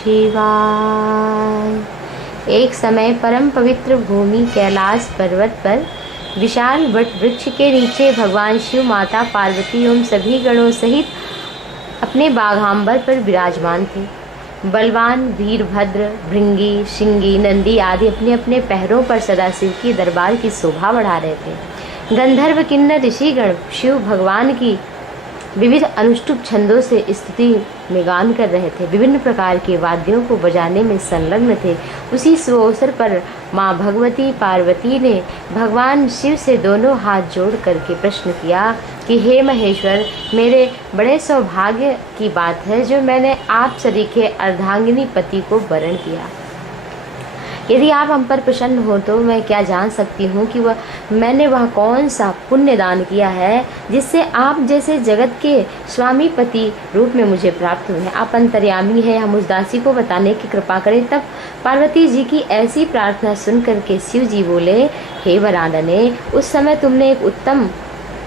शिवाय। एक समय परम पवित्र भूमि कैलाश पर्वत पर विशाल वट वृक्ष के नीचे भगवान शिव, माता पार्वती एवं सभी गणों सहित अपने बाघांबर पर विराजमान थे। बलवान वीरभद्र, भृंगी, शिंगी, नंदी आदि अपने अपने पैरों पर सदाशिव की दरबार की शोभा बढ़ा रहे थे। गंधर्व, किन्नर, ऋषिगण शिव भगवान की विविध अनुष्टुप छंदों से स्तुति में गान कर रहे थे, विभिन्न प्रकार के वाद्यों को बजाने में संलग्न थे। उसी अवसर पर माँ भगवती पार्वती ने भगवान शिव से दोनों हाथ जोड़ करके प्रश्न किया कि हे महेश्वर, मेरे बड़े सौभाग्य की बात है जो मैंने आप सरीखे अर्धांगिनी पति को वरण किया। यदि आप हम पर प्रसन्न हो तो मैं क्या जान सकती हूँ कि मैंने वह कौन सा पुण्य दान किया है जिससे आप जैसे जगत के स्वामी पति रूप में मुझे प्राप्त हुए हैं। आप अंतर्यामी है, हम उस दासी को बताने की कृपा करें। तब पार्वती जी की ऐसी प्रार्थना सुन करके शिव जी बोले, हे वरानने, उस समय तुमने एक उत्तम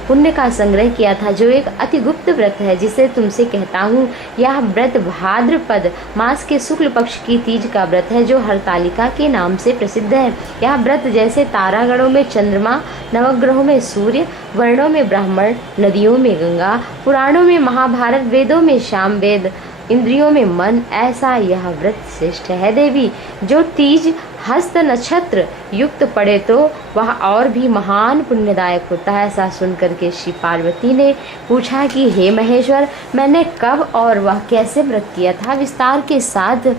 पुण्य का संग्रह किया था जो एक अति गुप्त व्रत है, जिसे तुमसे कहता हूँ। यह व्रत भाद्रपद मास के शुक्ल पक्ष की तीज का व्रत है जो हरतालिका के नाम से प्रसिद्ध है। यह व्रत जैसे तारागणों में चंद्रमा, नवग्रहों में सूर्य, वर्णों में ब्राह्मण, नदियों में गंगा, पुराणों में महाभारत, वेदों में सामवेद, इंद्रियों में मन, ऐसा यह व्रत श्रेष्ठ है देवी। जो तीज हस्त नक्षत्र युक्त पड़े तो वह और भी महान पुण्यदायक होता है। ऐसा सुनकर के श्री पार्वती ने पूछा कि हे महेश्वर, मैंने कब और वह कैसे व्रत किया था, विस्तार के साथ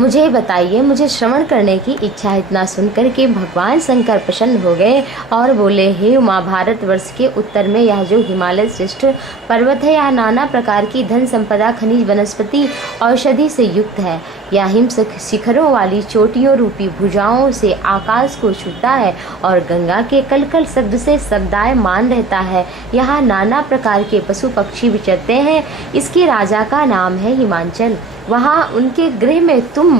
मुझे बताइए। मुझे श्रवण करने की इच्छा। इतना सुनकर के भगवान शंकर प्रसन्न हो गए और बोले, हे उमा, भारतवर्ष के उत्तर में यह जो हिमालय श्रेष्ठ पर्वत है, यह नाना प्रकार की धन संपदा, खनिज, वनस्पति, औषधि से युक्त है। यह हिम शिखरों वाली चोटियों रूपी भुजाओं से आकाश को छूता है और गंगा के कलकल शब्द से शब्दायमान रहता है। यहाँ नाना प्रकार के पशु पक्षी विचरते हैं। इसके राजा का नाम है हिमांचल। वहाँ उनके गृह में तुम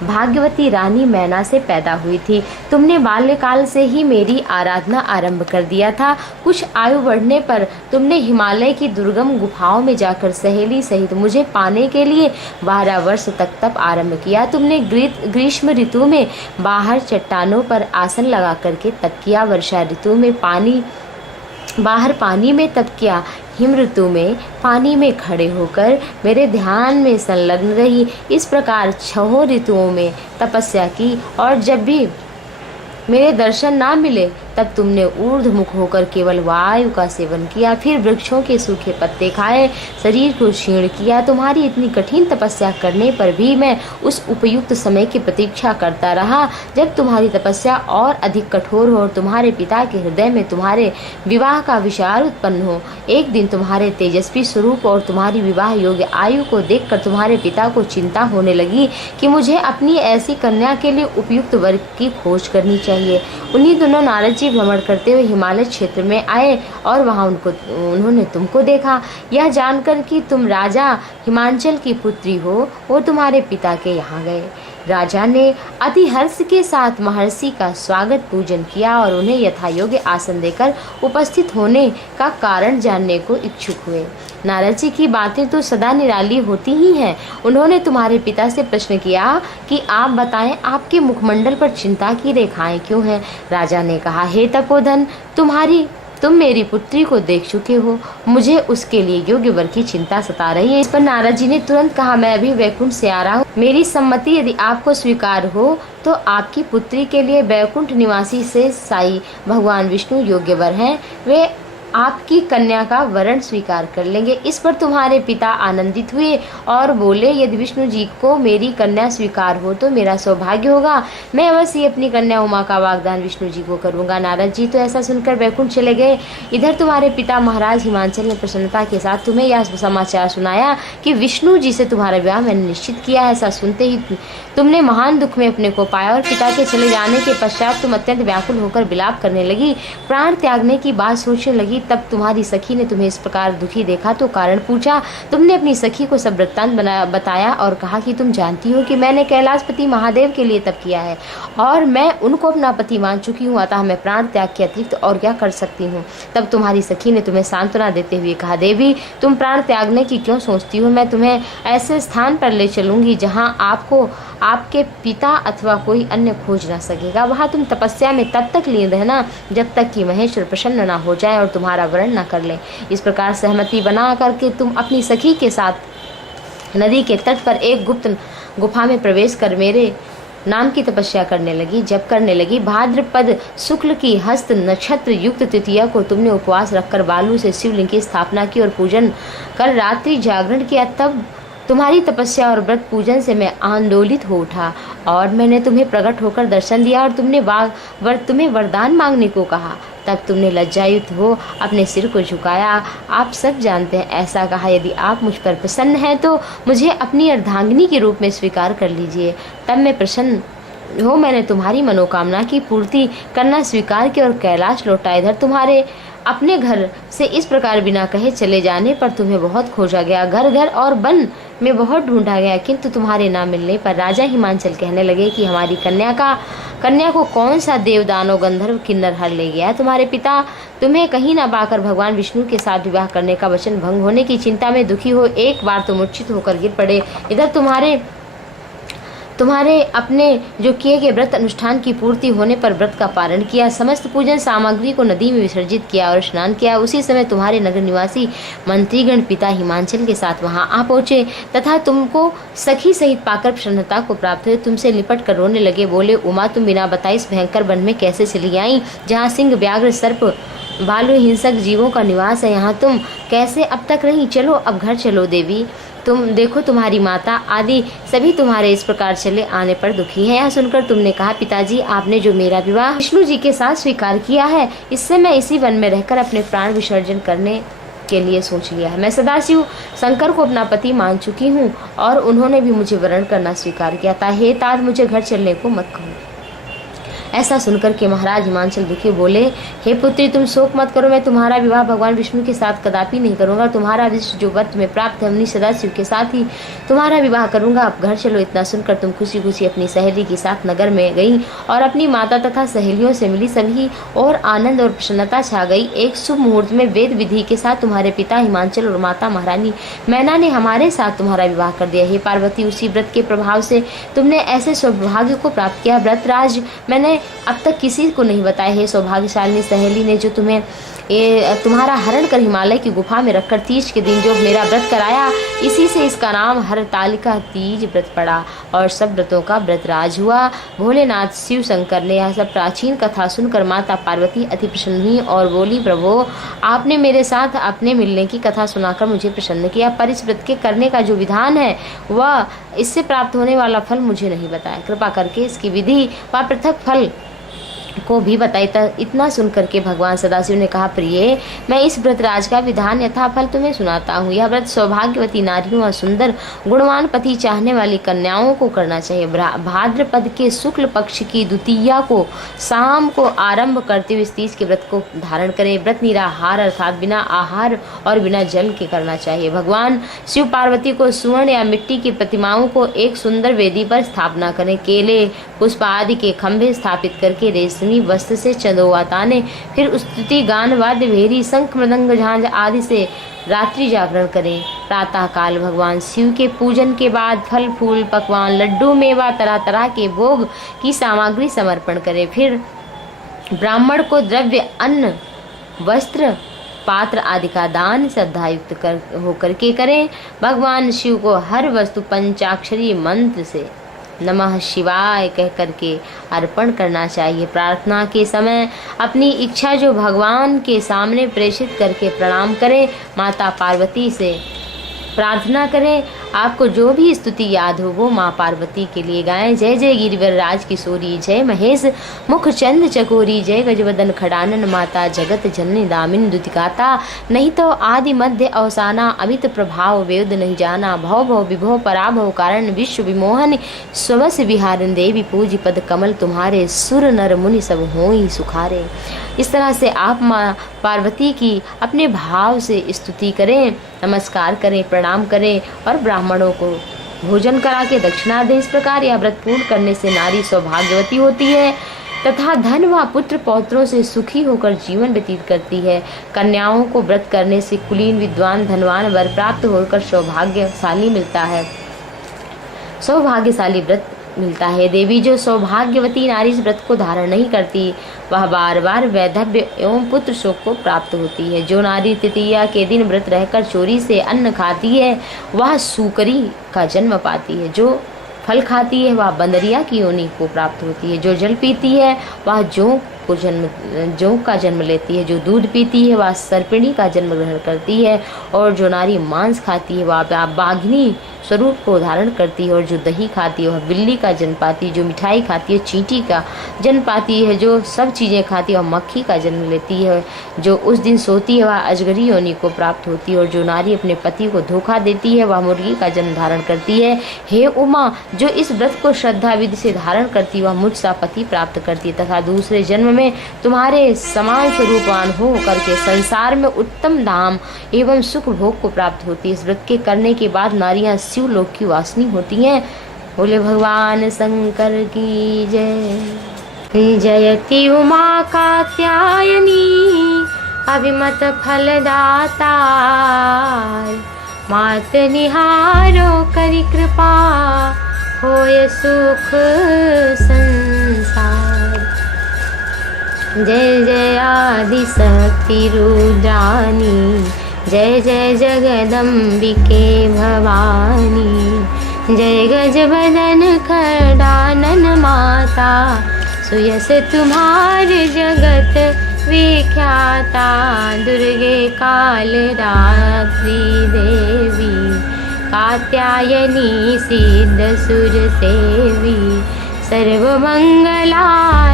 भाग्यवती रानी मैना से पैदा हुई थी। तुमने बाल्यकाल से ही मेरी आराधना आरंभ कर दिया था। कुछ आयु बढ़ने पर तुमने हिमालय की दुर्गम गुफाओं में जाकर सहेली सहित मुझे पाने के लिए 12 वर्ष तक तप आरंभ किया। तुमने ग्रीष्म ऋतु में बाहर चट्टानों पर आसन लगा करके तप किया। वर्षा ऋतु में बाहर पानी में तप किया। हिम ऋतु में पानी में खड़े होकर मेरे ध्यान में संलग्न रही। इस प्रकार 6 ऋतुओं में तपस्या की और जब भी मेरे दर्शन ना मिले तब तुमने ऊर्ध्वमुख होकर केवल वायु का सेवन किया। फिर वृक्षों के सूखे पत्ते खाए, शरीर को क्षीण किया। तुम्हारी इतनी कठिन तपस्या करने पर भी मैं उस उपयुक्त समय की प्रतीक्षा करता रहा जब तुम्हारी तपस्या और अधिक कठोर हो और तुम्हारे पिता के हृदय में तुम्हारे विवाह का विचार उत्पन्न हो। एक दिन तुम्हारे तेजस्वी स्वरूप और तुम्हारी विवाह योग्य आयु को देखकर तुम्हारे पिता को चिंता होने लगी कि मुझे अपनी ऐसी कन्या के लिए उपयुक्त वर की खोज करनी चाहिए। उन्हीं दिनों नारद जी भ्रमण करते हुए हिमालय क्षेत्र में आए और वहां उन्होंने तुमको देखा। यह जानकर कि तुम राजा हिमांचल की पुत्री हो, वो तुम्हारे पिता के यहाँ गए। राजा ने अति हर्ष के साथ महर्षि का स्वागत पूजन किया और उन्हें यथायोग्य आसन देकर उपस्थित होने का कारण जानने को इच्छुक हुए। नारद जी की बातें तो सदा निराली होती ही हैं। उन्होंने तुम्हारे पिता से प्रश्न किया कि आप बताएं, आपके मुखमंडल पर चिंता की रेखाएं क्यों हैं? राजा ने कहा, हे तपोधन, तुम मेरी पुत्री को देख चुके हो, मुझे उसके लिए योग्य वर की चिंता सता रही है। इस पर नारद जी ने तुरंत कहा, मैं अभी वैकुंठ से आ रहा हूँ। मेरी सम्मति यदि आपको स्वीकार हो तो आपकी पुत्री के लिए वैकुंठ निवासी से साई भगवान विष्णु योग्य वर हैं। वे आपकी कन्या का वरण स्वीकार कर लेंगे। इस पर तुम्हारे पिता आनंदित हुए और बोले, यदि विष्णु जी को मेरी कन्या स्वीकार हो तो मेरा सौभाग्य होगा। मैं अवश्य अपनी कन्या उमा का वाग्दान विष्णु जी को करूंगा। नारद जी तो ऐसा सुनकर वैकुंठ चले गए। इधर तुम्हारे पिता महाराज हिमांचल ने प्रसन्नता के साथ तुम्हें यह समाचार सुनाया कि विष्णु जी से तुम्हारा विवाह मैंने निश्चित किया है। ऐसा सुनते ही तुमने महान दुख में अपने को पाया और पिता के चले जाने के पश्चात तुम अत्यंत व्याकुल होकर विलाप करने लगी। प्राण त्यागने की बात सोचने लगी। लगी। तब तुम्हारी सखी ने तुम्हें इस प्रकार दुखी देखा तो कारण पूछा। तुमने अपनी सखी को सब वृत्तांत बताया और कहा कि तुम जानती हो कि मैंने कैलाशपति महादेव के लिए तप किया है और मैं उनको अपना पति मान चुकी हूँ, अतः मैं प्राण त्याग के अतिरिक्त और क्या कर सकती हूँ। तब तुम्हारी सखी ने तुम्हें सांत्वना देते हुए कहा, देवी तुम प्राण त्यागने की क्यों सोचती हो? मैं तुम्हें ऐसे स्थान पर ले चलूंगी जहाँ आपको आपके पिता अथवा कोई अन्य खोज न सकेगा। वहाँ तुम तपस्या में तब तक लीन रहना जब तक कि महेश्वर प्रसन्न न हो जाए और तुम्हारा वरण न कर ले। इस प्रकार सहमति बना करके तुम अपनी सखी के साथ नदी के तट पर एक गुप्त गुफा में प्रवेश कर मेरे नाम की तपस्या करने लगी। जब करने लगी, भाद्रपद शुक्ल की हस्त नक्षत्र युक्त तृतीया को तुमने उपवास रखकर बालू से शिवलिंग की स्थापना की और पूजन कर रात्रि जागरण किया। तब तुम्हारी तपस्या और व्रत पूजन से मैं आंदोलित हो उठा और मैंने तुम्हें प्रकट होकर दर्शन दिया और तुम्हें वरदान मांगने को कहा। तब तुमने लज्जायुक्त हो अपने सिर को झुकाया। आप सब जानते हैं, ऐसा कहा, यदि आप मुझ पर प्रसन्न हैं तो मुझे अपनी अर्धांगिनी के रूप में स्वीकार कर लीजिए। तब मैं प्रसन्न हो मैंने तुम्हारी मनोकामना की पूर्ति करना स्वीकार किया और कैलाश लौटा। इधर तुम्हारे अपने घर से इस प्रकार बिना कहे चले जाने पर तुम्हें बहुत खोजा गया, घर घर और वन में बहुत ढूंढा गया, किंतु तुम्हारे ना मिलने पर राजा हिमांचल कहने लगे कि हमारी कन्या को कौन सा देव दानव गंधर्व किन्नर हर ले गया। तुम्हारे पिता तुम्हें कहीं ना पाकर भगवान विष्णु के साथ विवाह करने का वचन भंग होने की चिंता में दुखी हो एक बार तो मूर्छित होकर गिर पड़े। इधर तुम्हारे अपने जो किए गए व्रत अनुष्ठान की पूर्ति होने पर व्रत का पारण किया, समस्त पूजन सामग्री को नदी में विसर्जित किया और स्नान किया। उसी समय तुम्हारे नगर निवासी मंत्रीगण पिता हिमांचल के साथ वहां आ पहुंचे तथा तुमको सखी सहित पाकर प्रसन्नता को प्राप्त हुए। तुमसे लिपट कर रोने लगे, बोले, उमा तुम बिना बताए इस भयंकर वन में कैसे चली आई, जहाँ सिंह व्याघ्र सर्प भालू हिंसक जीवों का निवास है, यहाँ तुम कैसे अब तक रही? चलो अब घर चलो देवी, तुम देखो तुम्हारी माता आदि सभी तुम्हारे इस प्रकार चले आने पर दुखी हैं। यह सुनकर तुमने कहा, पिताजी आपने जो मेरा विवाह विष्णु जी के साथ स्वीकार किया है, इससे मैं इसी वन में रहकर अपने प्राण विसर्जन करने के लिए सोच लिया है। मैं सदाशिव शंकर को अपना पति मान चुकी हूँ और उन्होंने भी मुझे वरण करना स्वीकार किया था। हे तात मुझे घर चलने को मत कहो। ऐसा सुनकर के महाराज हिमांचल दुखी बोले, हे पुत्री तुम शोक मत करो, मैं तुम्हारा विवाह भगवान विष्णु के साथ कदापि नहीं करूंगा। तुम्हारा विष्णु जो व्रत में प्राप्त है उन्हीं सदाशिव के साथ ही तुम्हारा विवाह करूंगा। अब घर चलो। इतना सुनकर तुम खुशी खुशी अपनी सहेली के साथ नगर में गई और अपनी माता तथा सहेलियों से मिली। सभी और आनंद और प्रसन्नता छा गई। एक शुभ मुहूर्त में वेद विधि के साथ तुम्हारे पिता हिमांचल और माता महारानी मैना ने हमारे साथ तुम्हारा विवाह कर दिया। हे पार्वती, उसी व्रत के प्रभाव से तुमने ऐसे सौभाग्य को प्राप्त किया व्रतराज मैंने अब तक किसी को नहीं बताया। है सौभाग्यशालिनी सहेली ने जो तुम्हारा हरण कर हिमालय की गुफा में रखकर तीज के दिन जो मेरा व्रत कराया, इसी से इसका नाम हरतालिका तीज व्रत पड़ा और सब व्रतों का व्रतराज हुआ। भोलेनाथ शिव शंकर ने यह सब प्राचीन कथा सुनकर माता पार्वती अति प्रसन्न हुई और बोली, प्रभु आपने मेरे साथ अपने मिलने की कथा सुनाकर मुझे प्रसन्न किया, पर इस व्रत के करने का जो विधान है वह इससे प्राप्त होने वाला फल मुझे नहीं बताया। कृपा करके इसकी विधि व पृथक फल को भी बताई। इतना सुनकर के भगवान सदाशिव ने कहा, प्रिय मैं इस व्रतराज का विधान यथा फल तुम्हें सुनाता हूँ। यह व्रत सौभाग्यवती नारियों और सुंदर गुणवान पति चाहने वाली कन्याओं को करना चाहिए। भाद्रपद के शुक्ल पक्ष की द्वितीया को शाम को आरंभ करते हुए इस तीज के व्रत को धारण करें। व्रत निराहार अर्थात बिना आहार और बिना जल के करना चाहिए। भगवान शिव पार्वती को स्वर्ण या मिट्टी की प्रतिमाओं को एक सुंदर वेदी पर स्थापना करें। केले पुष्प आदि के खंभे स्थापित करके रेशमी वस्त्र से चंदोवा ताने, फिर स्तुति गान वाद्य भेरी शंख मृदंग झांझ आदि से रात्रि जागरण करें। प्रातः काल भगवान शिव के पूजन के बाद फल फूल पकवान लड्डू मेवा तरह तरह के भोग की सामग्री समर्पण करें। फिर ब्राह्मण को द्रव्य अन्न वस्त्र पात्र आदि का दान श्रद्धायुक्त होकर के करें। भगवान शिव को हर वस्तु पंचाक्षरी मंत्र से नमः शिवाय कह करके अर्पण करना चाहिए। प्रार्थना के समय अपनी इच्छा जो भगवान के सामने प्रेषित करके प्रणाम करें। माता पार्वती से प्रार्थना करें। आपको जो भी स्तुति याद हो वो माँ पार्वती के लिए गाएं। जय जय गिरिवर राज किशोरी, जय महेश मुख चंद चकोरी, जय गजवदन खड़ानन माता जगत जननी दामिन दुतिकाता। नहीं तो आदि मध्य अवसाना अमित प्रभाव वेद नहीं जाना। भव भव विभव पराभव कारण विश्व विमोहन स्वस विहारन देवी पूज पद कमल तुम्हारे सुर नर मुनि सब होई सुखारे। इस तरह से आप माँ पार्वती की अपने भाव से स्तुति करें, नमस्कार करें, प्रणाम करें और ब्राह्मणों को भोजन करा के दक्षिणा दें। इस प्रकार यह व्रत पूर्ण करने से नारी सौभाग्यवती होती है तथा धन व पुत्र पौत्रों से सुखी होकर जीवन व्यतीत करती है। कन्याओं को व्रत करने से कुलीन, विद्वान, धनवान वर प्राप्त होकर सौभाग्यशाली व्रत मिलता है। देवी, जो सौभाग्यवती नारी इस व्रत को धारण नहीं करती वह बार बार वैधव्य एवं पुत्र शोक को प्राप्त होती है। जो नारी तृतीया के दिन व्रत रहकर चोरी से अन्न खाती है वह सूकरी का जन्म पाती है। जो फल खाती है वह बंदरिया की योनि को प्राप्त होती है। जो जल पीती है वह जोंक का जन्म लेती है। जो दूध पीती है वह सर्पिणी का जन्म ग्रहण करती है। और जो नारी मांस खाती है वह बाघिनी स्वरूप को धारण करती है। और जो दही खाती है वह बिल्ली का जन्म पाती है। जो मिठाई खाती है चींटी का जन्म पाती है। जो सब चीज़ें खाती है वह मक्खी का जन्म लेती है। जो उस दिन सोती है वह अजगरी योनि को प्राप्त होती है। और जो नारी अपने पति को धोखा देती है वह मुर्गी का जन्म धारण करती है। हे उमा, जो इस व्रत को श्रद्धा विधि से धारण करती है वह मुझसा पति प्राप्त करती है तथा दूसरे जन्म में तुम्हारे समान स्वरूपवान हो करके संसार में उत्तम धाम एवं सुख भोग को प्राप्त होती है। इस व्रत के करने के बाद नारियां शिवलोक की वासिनी होती हैं। बोले भगवान शंकर की जय। जयति उमा कात्यायनी अभिमत फलदाता, मात निहारो करि कृपा होय सुख संसार। जय जय आदि शक्ति रुद्रानी, जय जय जगदम्बिके भवानी। जय गजबदन खडानन माता, सुयस तुम्हारे जगत विख्याता। दुर्गे काल रात्रि देवी, कात्यायनी सिद्ध सुर सेवी। सर्वमंगला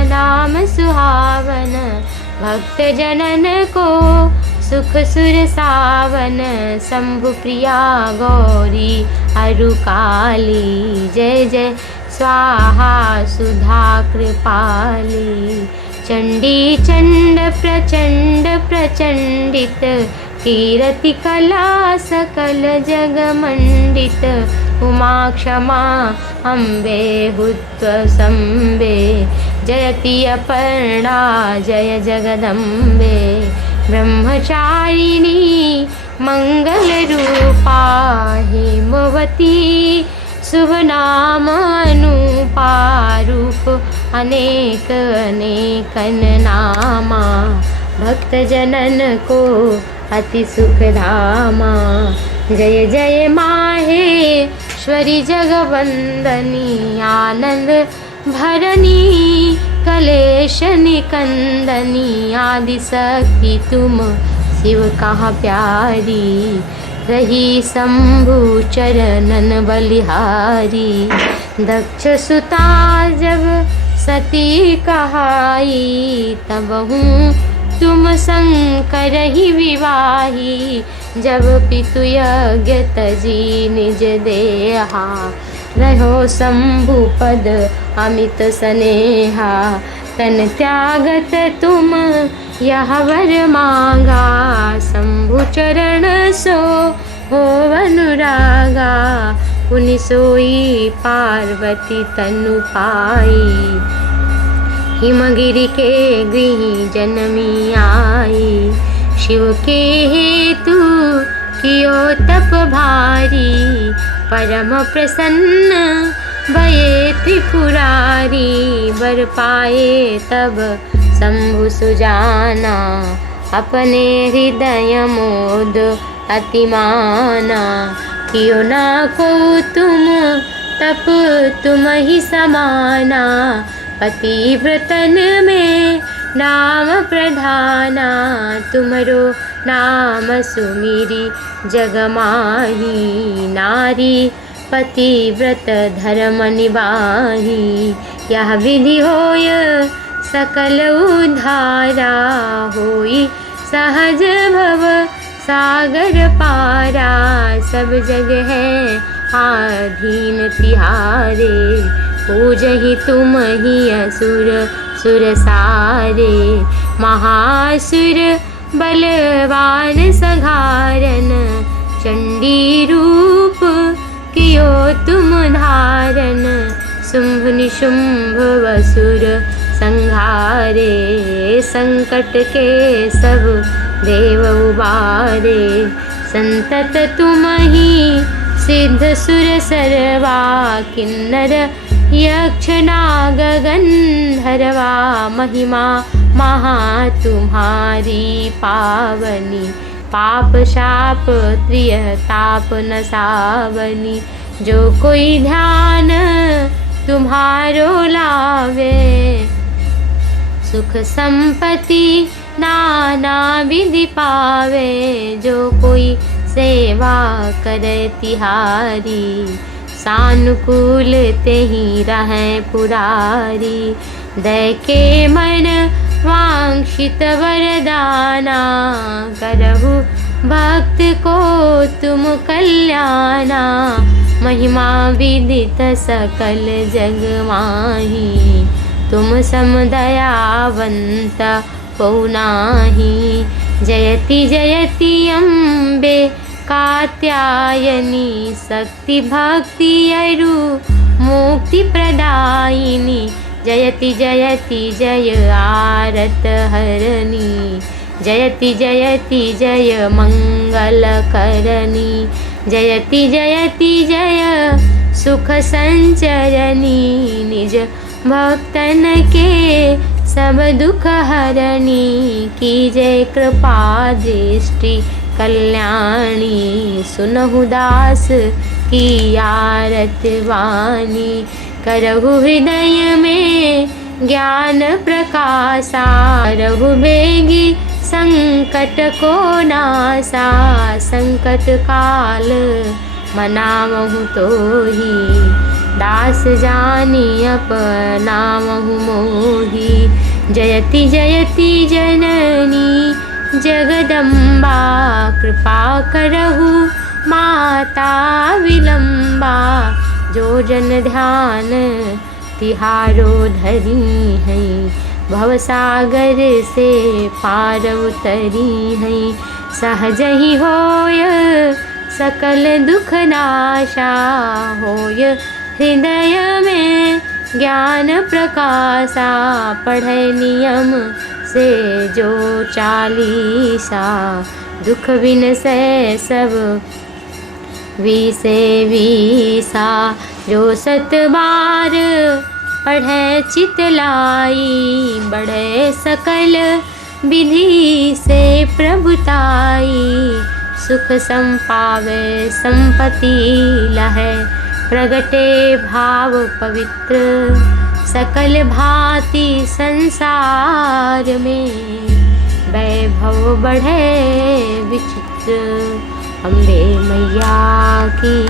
नाम सुहावन, भक्त जनन को सुख सुर सावन। शंभु प्रिया गौरी अरु काली, जय जय स्वाहा सुधा कृपाली। चंडी चंड प्रचंड प्रचंडित, कीरति कला सकल जग मंडित। उमा क्षमा अम्बे हुत्व संबे, जयति अपर्णा जय जगदम्बे। ब्रह्मचारिणी मंगल रूपा, हेमवती शुभ नाम अनुपा। रूप अनेक अनेकन नामा, भक्त जनन को अति सुख धामा। जय जय माहेश्वरी जगवंदनी, आनंद भरनी कलेश निकंदनी। आदि शक्ति तुम शिव कहाँ प्यारी, रही शंभु चरणन बलिहारी। दक्ष सुता जब सती कहाई, तब हूँ तुम शंकर ही विवाही। जब पितु यज्ञ तजी निज देहा, रहो शंभु पद अमित स्नेहा। तन त्यागत तुम यह वर मांगा, शंभु चरण सो हो अनुरागा। पुनि सोई पार्वती तनु पाई, हिमगिरि के गृह जन्मी आई। शिव के हेतु कियो तप भारी, परम प्रसन्न भये त्रिपुरारी। वर पाए तब शंभु सुजाना, अपने हृदय मोद अतिमाना। कियो ना को तुम तप तुम ही समाना, पतिव्रतन में नाम प्रधाना। तुमरो नाम सुमिरी जग माही, नारी पतिव्रत धर्म निबाही। यह विधि होय सकल उद्धारा, होई सहज भव सागर पारा। सब जग है आधीन तिहारे, पूजहि तुम ही असुर सुर सारे। महासुर बलवान संघारन, चंडी रूप कियो तुम धारन। शुंभ निशुंभ वसुर संघारे, संकट के सब देव उबारे। संतत तुमहि सिद्ध सुर सरवा, किन्नर यक्ष नाग गंधर्वा। महिमा महा तुम्हारी पावनी, पाप शाप त्रिय ताप न सावनी। जो कोई ध्यान तुम्हारो लावे, सुख संपत्ति नाना विधि पावे। जो कोई सेवा करे तिहारी, सानुकूल तेहि रहें पुरारी। दै के मन वांछित वरदाना, करहु भक्त को तुम कल्याणा। महिमा विदित सकल जग माही, तुम सम दयावंत पौ नाहि। जयति जयति अम्बे कात्यायनी, शक्ति भक्ति अरु मुक्ति प्रदायिनी। जयति जयति जय आरत हरणी, जयति जयति जय मंगल करणी। जयति जयति जय सुख संचरणी, निज भक्तन के सब दुख हरणी। की जय कृपा दृष्टि कल्याणी, सुनहु दास की आरत वाणी। करहु हृदय में ज्ञान प्रकाशा, रहु बेगी संकट को नासा। संकट काल मनावहु तोहि, दास जानी अपनावहु मोहि। जयति जयति जननी जगदम्बा, कृपा करहु माता विलंबा। जो जन ध्यान तिहारो धरी हैं, भवसागर से पार उतरी हैं। सहज ही होय सकल दुख नाशा, होय हृदय में ज्ञान प्रकाशा। पढ़े नियम से जो चालीसा, दुख बिनसे सब विसे विसा। जो सत बार पढ़े चित लाई, बढ़े सकल विधि से प्रभुताई। सुख संपावे संपत्ति लहै, प्रगटे भाव पवित्र। सकल भांति संसार में, वैभव बढ़े विचित्र। अम्बे मैया की